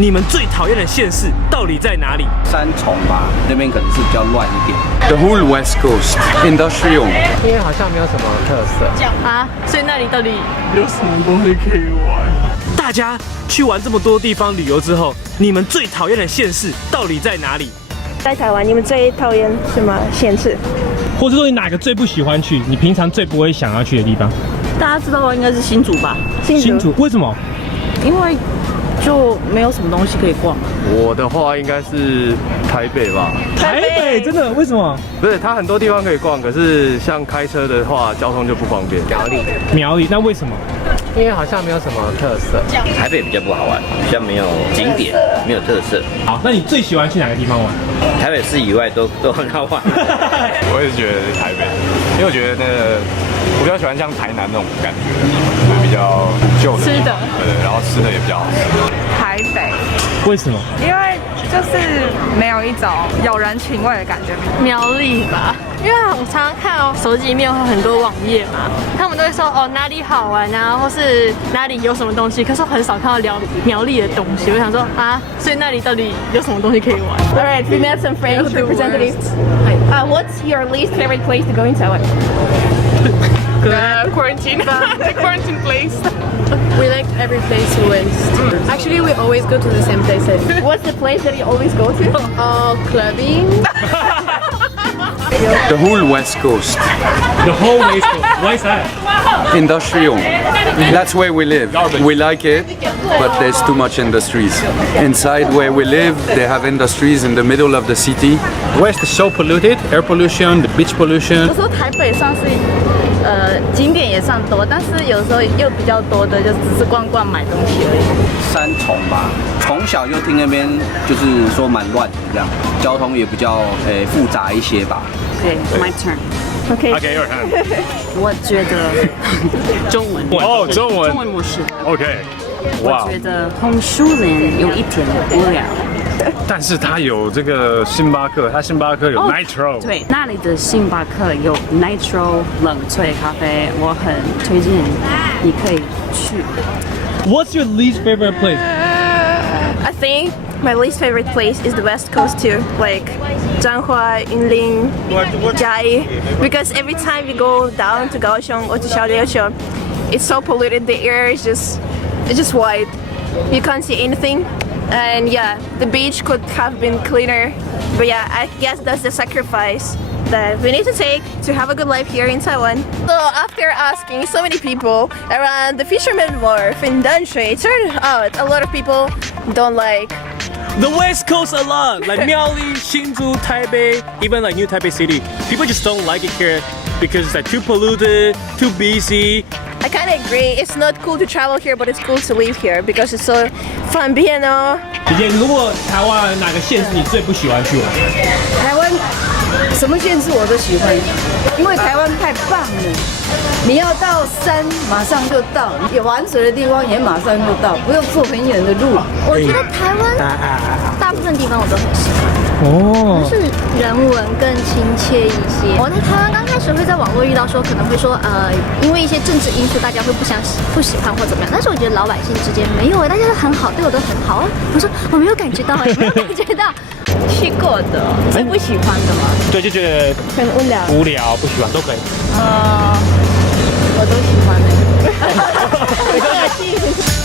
你们最讨厌的县市到底在哪里？三重吧，那边可能是比较乱一点。 The whole West Coast industrial， 因为好像没有什么特色啊，所以那里到底有什么东西可以玩？大家去玩这么多地方旅游之后，你们最讨厌的县市到底在哪里？在台湾，你们最讨厌什么县市？或者说你哪个最不喜欢去？你平常最不会想要去的地方？大家知道应该是新竹吧？新竹为什么？因为就没有什么东西可以逛。我的话应该是台北吧。台北真的？为什么？不是，它很多地方可以逛，可是像开车的话，交通就不方便。苗栗那为什么？因为好像没有什么特色。台北比较不好玩，比较没有景点，没有特色。好，那你最喜欢去哪个地方玩？台北市以外都很好玩。我也是觉得是台北，因为我觉得我比较喜欢像台南那种感觉，就是比较旧的吃的，对，然后吃的也比较好吃。台北，为什么？因为就是没有一种有人情味的感觉。苗栗吧，因为我常常看手机里面会有很多网页嘛，他们都会说哪里好玩啊，或是哪里有什么东西，可是我很少看到聊苗栗的东西。我想说所以那里到底有什么东西可以玩 All right, we met some French representatives. What's your least favorite place to go in Taiwan? The quarantine, the quarantine place. We like every place we went. Actually, we always go to the same places. What's the place that you always go to? Clubbing. The whole West Coast The whole West Coast. Why is that? industrial. That's where we live. We like it, but there's too much industries. Inside where we live, they have industries in the middle of the city. West is so polluted, air pollution, the beach pollution. 有时候台北算是景点也算多，但是有时候又比较多的就只是逛逛买东西而已。三重吧，从小就听那边就是说蛮乱的这样，交通也比较复杂一些吧。Okay, my turn. Okay. OK，有人看。我觉得中文哦，中文。中文模式。 OK， 哇。我觉得红树林有一点无聊。但是它有这个星巴克，它星巴克有 Nitro。对，那里的星巴克有 Nitro 冷萃咖啡，我很推荐你可以去。What's your least favorite place? I think my least favorite place is the West Coast too, like Zhanghua, Yinling, Jiayi, because every time we go down to Kaohsiung or to Xiaoliuqiu, it's so polluted. The air is just white. You can't see anything. And yeah, the beach could have been cleaner. But yeah, I guess that's the sacrifice that we need to take to have a good life here in Taiwan. So after asking so many people around the Fisherman Wharf in Danshui, it turned out a lot of people don't like The West Coast a lot, like Miaoli, Hsinchu, Taipei, even like New Taipei City. People just don't like it here because it's like too polluted, too busy. I kind of agree. It's not cool to travel here, but it's cool to live here because it's so fun being. 姐姐，如果台湾哪个县是你最不喜欢去玩？台湾什么县市我都喜欢，因为台湾太棒了。你要到山马上就到，有玩水的地方也马上就到，不用坐很远的路。我觉得台湾大部分地方我都很喜欢。哦，就是人文更亲切一些。我在台湾刚开始会在网络遇到说，可能会说因为一些政治因素，大家会不喜欢或怎么样。但是我觉得老百姓之间没有大家都很好，对我都很好。我说我没有感觉到没有感觉到。去过的最不喜欢的吗？对，就觉得很无聊，不喜欢都可以。我都喜欢的。